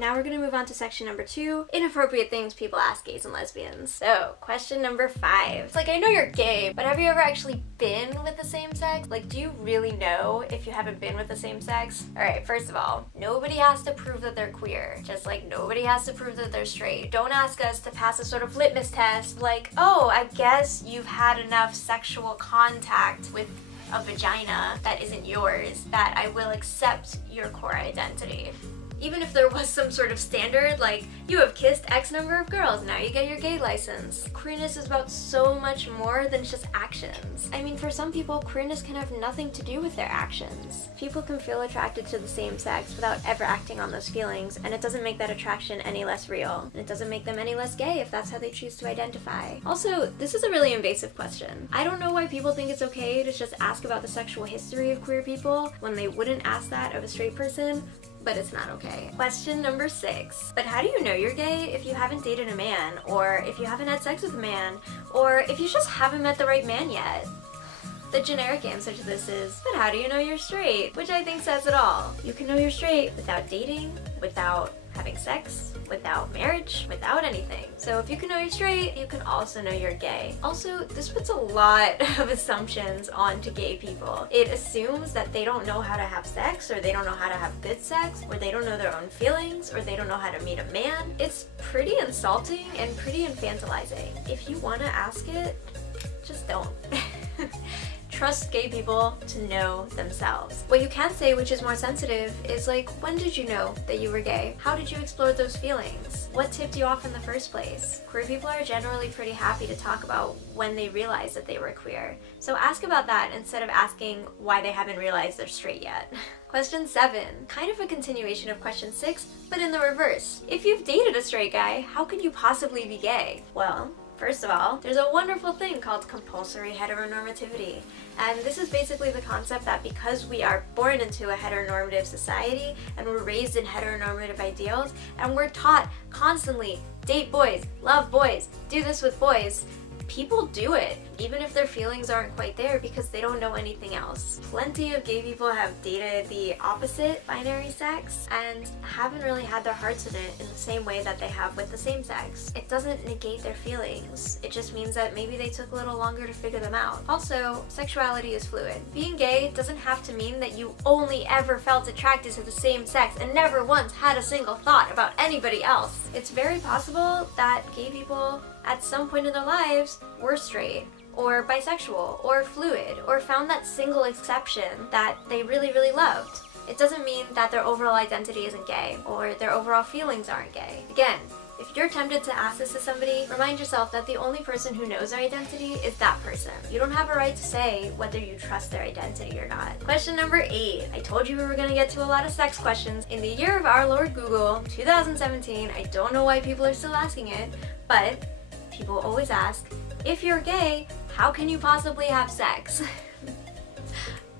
Now we're gonna move on to section number 2, inappropriate things people ask gays and lesbians. So, question number 5. It's like, I know you're gay, but have you ever actually been with the same sex? Like, do you really know if you haven't been with the same sex? Alright, first of all, nobody has to prove that they're queer, just like nobody has to prove that they're straight. Don't ask us to pass a sort of litmus test like, oh, I guess you've had enough sexual contact with a vagina that isn't yours that I will accept your core identity. Even if there was some sort of standard, like, you have kissed X number of girls, now you get your gay license. Queerness is about so much more than just actions. I mean, for some people, queerness can have nothing to do with their actions. People can feel attracted to the same sex without ever acting on those feelings, and it doesn't make that attraction any less real. And it doesn't make them any less gay if that's how they choose to identify. Also, this is a really invasive question. I don't know why people think it's okay to just ask about the sexual history of queer people when they wouldn't ask that of a straight person, but it's not okay. Question number 6. But how do you know you're gay if you haven't dated a man, or if you haven't had sex with a man, or if you just haven't met the right man yet? The generic answer to this is, but how do you know you're straight? Which I think says it all. You can know you're straight without dating, without having sex, without marriage, without anything. So if you can know you're straight, you can also know you're gay. Also, this puts a lot of assumptions onto gay people. It assumes that they don't know how to have sex, or they don't know how to have good sex, or they don't know their own feelings, or they don't know how to meet a man. It's pretty insulting and pretty infantilizing. If you want to ask it, just don't. Trust gay people to know themselves. What you can say, which is more sensitive, is like, when did you know that you were gay? How did you explore those feelings? What tipped you off in the first place? Queer people are generally pretty happy to talk about when they realized that they were queer. So ask about that instead of asking why they haven't realized they're straight yet. Question 7. Kind of a continuation of question 6, but in the reverse. If you've dated a straight guy, how could you possibly be gay? Well, first of all, there's a wonderful thing called compulsory heteronormativity. And this is basically the concept that because we are born into a heteronormative society and we're raised in heteronormative ideals and we're taught constantly, date boys, love boys, do this with boys, people do it, even if their feelings aren't quite there because they don't know anything else. Plenty of gay people have dated the opposite binary sex and haven't really had their hearts in it in the same way that they have with the same sex. It doesn't negate their feelings. It just means that maybe they took a little longer to figure them out. Also, sexuality is fluid. Being gay doesn't have to mean that you only ever felt attracted to the same sex and never once had a single thought about anybody else. It's very possible that gay people at some point in their lives were straight, or bisexual, or fluid, or found that single exception that they really, really loved. It doesn't mean that their overall identity isn't gay, or their overall feelings aren't gay. Again, if you're tempted to ask this to somebody, remind yourself that the only person who knows their identity is that person. You don't have a right to say whether you trust their identity or not. Question number 8. I told you we were gonna get to a lot of sex questions. In the year of our Lord Google, 2017, I don't know why people are still asking it, but people always ask, if you're gay, how can you possibly have sex?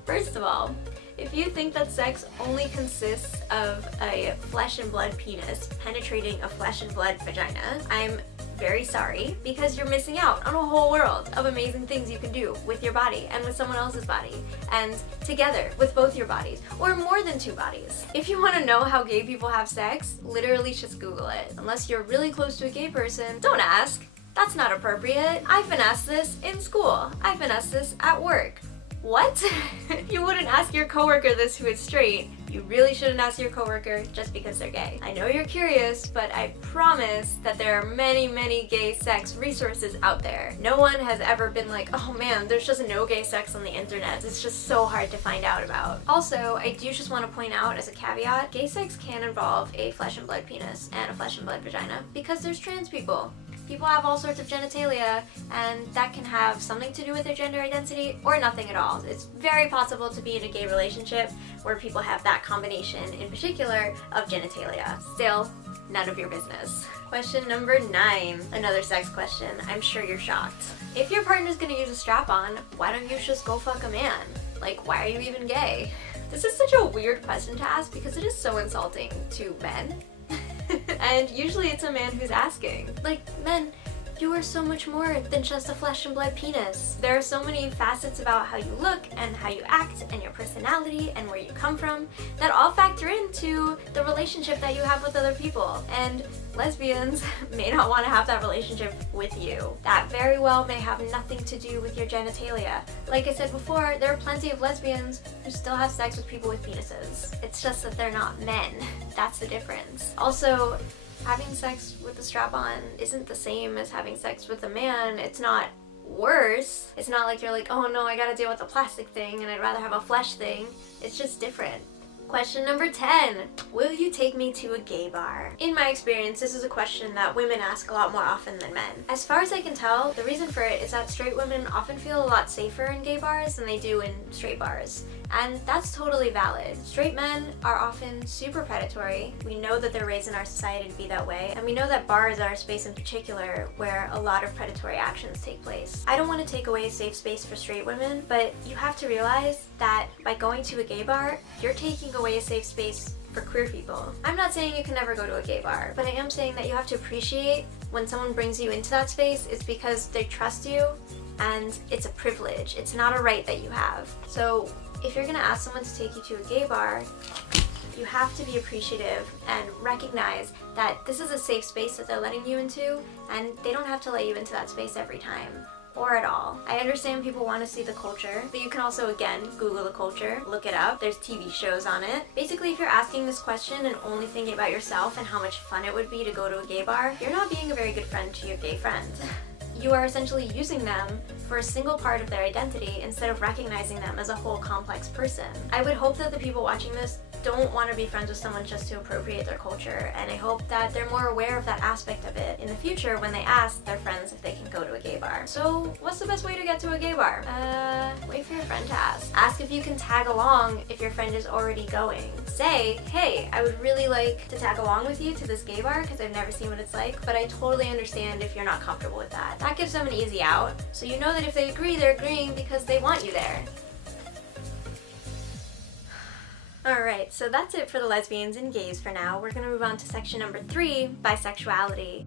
First of all, if you think that sex only consists of a flesh and blood penis penetrating a flesh and blood vagina, I'm very sorry, because you're missing out on a whole world of amazing things you can do with your body and with someone else's body, and together with both your bodies, or more than 2 bodies. If you want to know how gay people have sex, literally just Google it. Unless you're really close to a gay person, don't ask. That's not appropriate. I finessed this in school. I finessed this at work. What? You wouldn't ask your coworker this who is straight. You really shouldn't ask your coworker just because they're gay. I know you're curious, but I promise that there are many, many gay sex resources out there. No one has ever been like, oh man, there's just no gay sex on the internet. It's just so hard to find out about. Also, I do just want to point out as a caveat, gay sex can involve a flesh and blood penis and a flesh and blood vagina because there's trans people. People have all sorts of genitalia, and that can have something to do with their gender identity or nothing at all. It's very possible to be in a gay relationship where people have that combination, in particular, of genitalia. Still, none of your business. Question number 9, another sex question. I'm sure you're shocked. If your partner's gonna use a strap-on, why don't you just go fuck a man? Like, why are you even gay? This is such a weird question to ask because it is so insulting to men. And usually it's a man who's asking. Like, men, you are so much more than just a flesh and blood penis. There are so many facets about how you look and how you act and your personality and where you come from that all factor into the relationship that you have with other people. And lesbians may not want to have that relationship with you. That very well may have nothing to do with your genitalia. Like I said before, there are plenty of lesbians who still have sex with people with penises. It's just that they're not men. That's the difference. Also, having sex with a strap-on isn't the same as having sex with a man. It's not worse. It's not like you're like, oh no, I gotta deal with a plastic thing and I'd rather have a flesh thing. It's just different. Question number 10. Will you take me to a gay bar? In my experience, this is a question that women ask a lot more often than men. As far as I can tell, the reason for it is that straight women often feel a lot safer in gay bars than they do in straight bars. And that's totally valid. Straight men are often super predatory. We know that they're raised in our society to be that way, and we know that bars are a space in particular where a lot of predatory actions take place. I don't want to take away a safe space for straight women, but you have to realize that by going to a gay bar, you're taking away a safe space for queer people. I'm not saying you can never go to a gay bar, but I am saying that you have to appreciate when someone brings you into that space, it's because they trust you and it's a privilege. It's not a right that you have. So if you're gonna ask someone to take you to a gay bar, you have to be appreciative and recognize that this is a safe space that they're letting you into, and they don't have to let you into that space every time. Or at all. I understand people want to see the culture, but you can also, again, Google the culture, look it up. There's TV shows on it. Basically, if you're asking this question and only thinking about yourself and how much fun it would be to go to a gay bar, you're not being a very good friend to your gay friends. You are essentially using them for a single part of their identity instead of recognizing them as a whole complex person. I would hope that the people watching this don't want to be friends with someone just to appropriate their culture, and I hope that they're more aware of that aspect of it in the future when they ask their friends if they can go to a gay bar. So what's the best way to get to a gay bar? Wait for your friend to ask. Ask if you can tag along if your friend is already going. Say, hey, I would really like to tag along with you to this gay bar because I've never seen what it's like, but I totally understand if you're not comfortable with that. That gives them an easy out, so you know that if they agree, they're agreeing because they want you there. Alright, so that's it for the lesbians and gays for now. We're gonna move on to section number 3, bisexuality.